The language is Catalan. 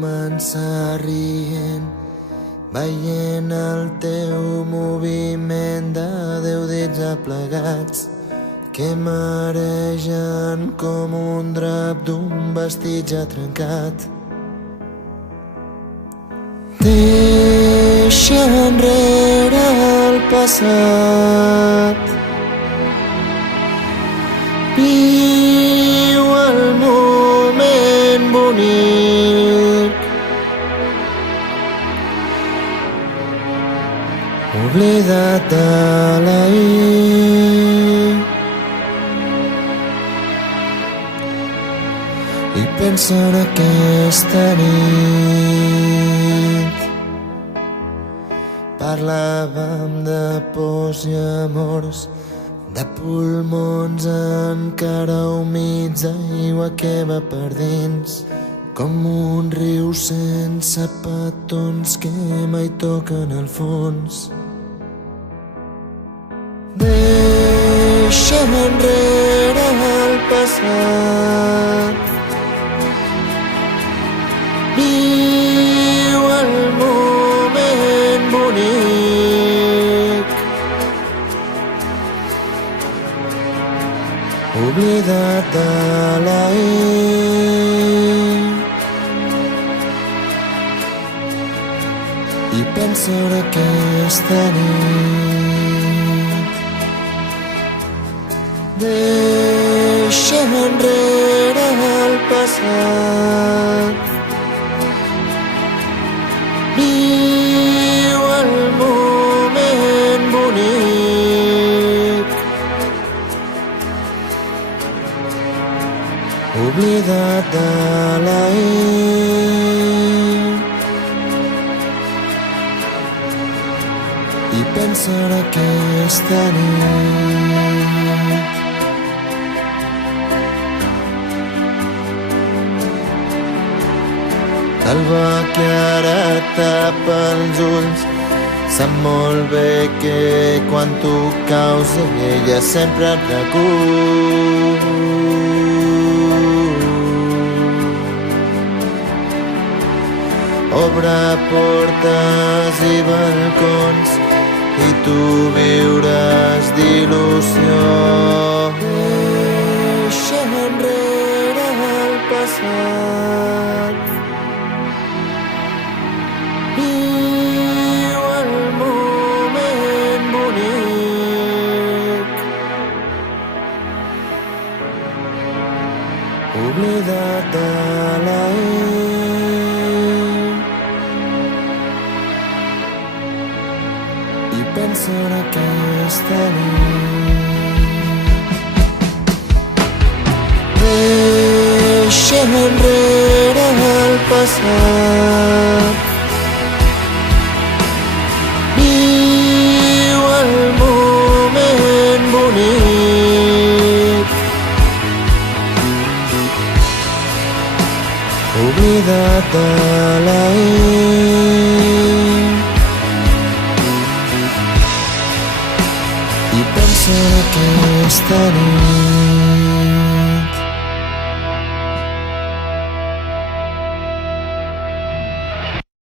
començar rient, veient el teu moviment de 10 dits aplegats que maregen com un drap d'un vestit ja trencat. Deixa enrere el passat, viu el moment bonic, oblida't de l'ahir i pensa en aquesta nit. Parlàvem de pors i amors, de pulmons encara humits d'aigua que va per dins, com un riu sense petons que mai toquen el fons. Deixa enrere el passat, viu el moment bonic, oblida't de l'ahir i pensa en aquesta nit. Deixa enrere el passat, viu el moment bonic, oblida't de l'ahir i pensa en aquesta nit. El vent que ara tapa els ulls sap molt bé que quan tu caus ella sempre et recull. Obre portes i balcons i tu viuràs d'il·lusió. Deixa enrere el passat, viu el moment bonic, oblida't de l'ahir i pensa en aquesta nit. Deixa enrere el passat, viu el moment bonic, oblida't de l'ahir i pensa en aquesta nit.